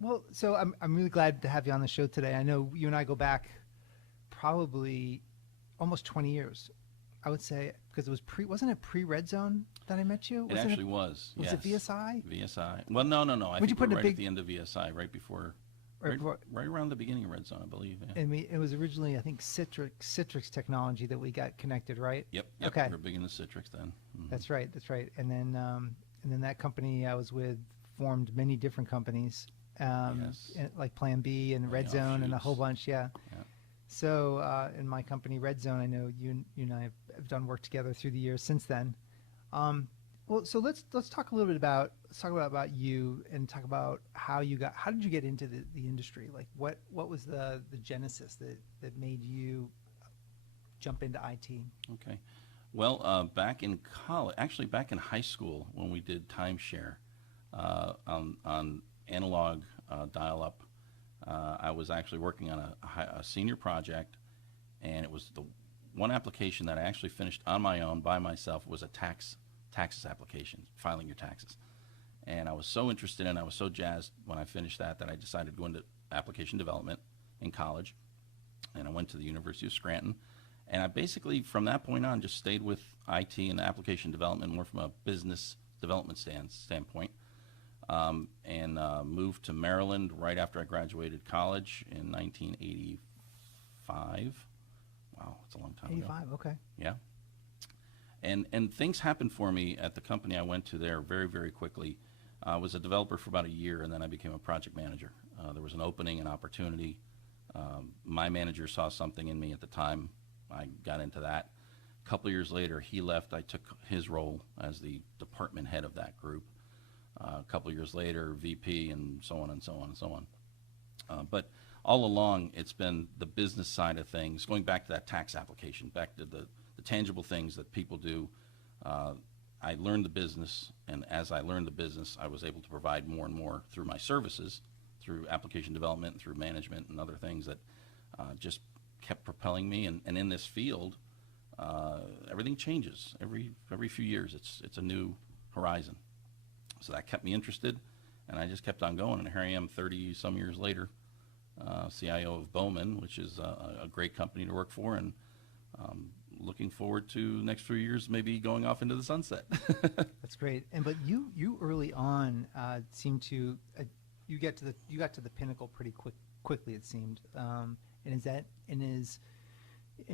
Well, so I'm really glad to have you on the show today. I know you and I go back probably almost 20 years. I would say because it was wasn't it pre Red Zone that I met you? It actually was. Was Yes. it VSI? VSI. Well, no. I Would you think we're put in a right big at the end of VSI, right before, right before? right around the beginning of Red Zone, I believe. Yeah. And it was originally I think Citrix technology that we got connected, right? Yep. Okay. We were big into Citrix then. That's right. That's right. And then that company I was with formed many different companies, Yes. like Plan B and Red the Zone and a offshoots. whole bunch. Yeah. Yeah. So in my company Red Zone, I know you and I have done work together through the years since then. Well, so let's talk a little bit about you and talk about how did you get into the industry? Like what was the genesis that made you jump into IT? Okay. Well, back in college, actually back in high school when we did timeshare on analog dial-up, I was actually working on a senior project, and it was the one application that I actually finished on my own by myself was a taxes application, filing your taxes. And I was so interested in it, I was so jazzed when I finished that I decided to go into application development in college. And I went to the University of Scranton. And I basically, from that point on, just stayed with IT and application development more from a business development standpoint. And moved to Maryland right after I graduated college in 1985. Wow, that's a long time ago. 85. Okay. Yeah. And things happened for me at the company I went to there very, very quickly. I was a developer for about a year, and then I became a project manager. There was an opening, an opportunity. My manager saw something in me at the time. I got into that. A couple of years later, he left. I took his role as the department head of that group. A couple of years later, VP, and so on and so on and so on. But all along, it's been the business side of things, going back to that tax application, back to the tangible things that people do. I learned the business, and as I learned the business, I was able to provide more and more through my services, through application development, through management, and other things that just kept propelling me. And in this field, everything changes every few years. It's a new horizon. So that kept me interested, and I just kept on going. And here I am 30-some years later, CIO of Bowman, which is a great company to work for, and looking forward to the next few years maybe going off into the sunset. That's great. But you early on seemed to you got to the pinnacle pretty quickly, it seemed.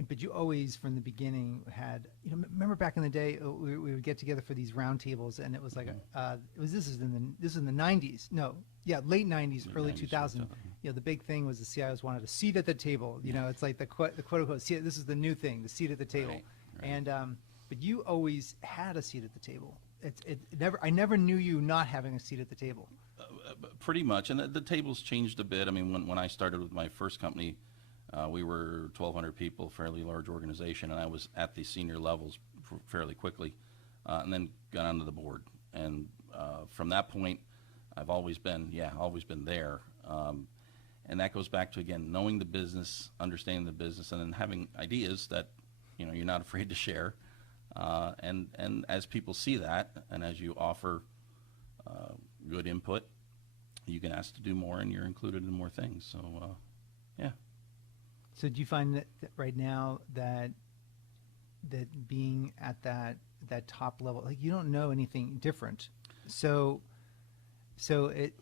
But you always from the beginning had, remember back in the day we would get together for these round tables, and it was like this is in the 90s. No, yeah, late 90s, early 2000. The big thing was the CIOs wanted a seat at the table. It's like the quote unquote, this is the new thing, the seat at the table. Right. And but you always had a seat at the table. I never knew you not having a seat at the table. Pretty much, and the tables changed a bit. I mean, when I started with my first company, we were 1,200 people, fairly large organization, and I was at the senior levels fairly quickly, and then got onto the board. And from that point, I've always been there. And that goes back to, again, knowing the business, understanding the business, and then having ideas that you're not afraid to share. And as people see that, and as you offer good input, you can ask to do more, and you're included in more things. So, yeah. So do you find that right now that being at that top level, like you don't know anything different? So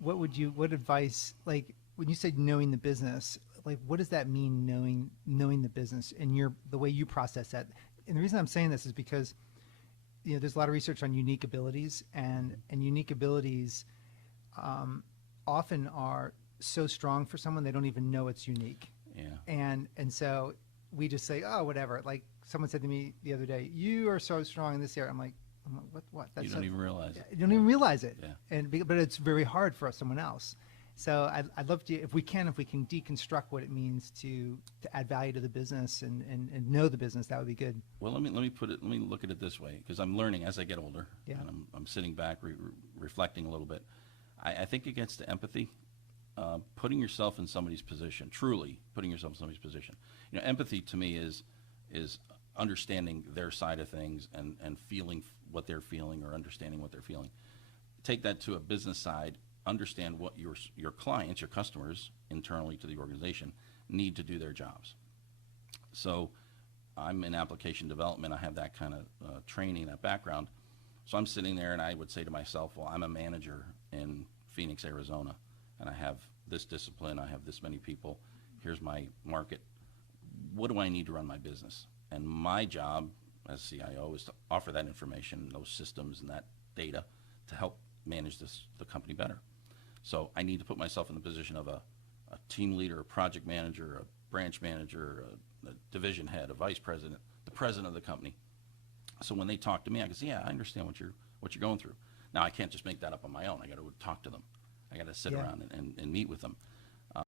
what advice, like when you say knowing the business, like what does that mean, knowing the business and the way you process that? And the reason I'm saying this is because there's a lot of research on unique abilities, and unique abilities often are so strong for someone they don't even know it's unique. Yeah. And so we just say, oh, whatever. Like someone said to me the other day, you are so strong in this area. I'm like, what? You don't even realize it. You don't even realize it. Yeah. But it's very hard for someone else. So I'd love to, if we can deconstruct what it means to add value to the business and know the business, that would be good. Well, let me look at it this way, because I'm learning as I get older. Yeah. And I'm sitting back, reflecting a little bit. I think it gets to empathy. Putting yourself in somebody's position, truly putting yourself in somebody's position. Empathy to me is understanding their side of things and feeling what they're feeling, or understanding what they're feeling. Take that to a business side. understand what your clients, your customers, internally to the organization, need to do their jobs. So I'm in application development. I have that kind of training, that background. So I'm sitting there and I would say to myself, well, I'm a manager in Phoenix, Arizona, and I have this discipline. I have this many people. Here's my market. What do I need to run my business? And my job as CIO is to offer that information, those systems and that data to help manage the company better. So I need to put myself in the position of a team leader, a project manager, a branch manager, a division head, a vice president, the president of the company. So when they talk to me, I can say, yeah, I understand what you're going through. Now I can't just make that up on my own. I got to talk to them. I got to sit around and meet with them.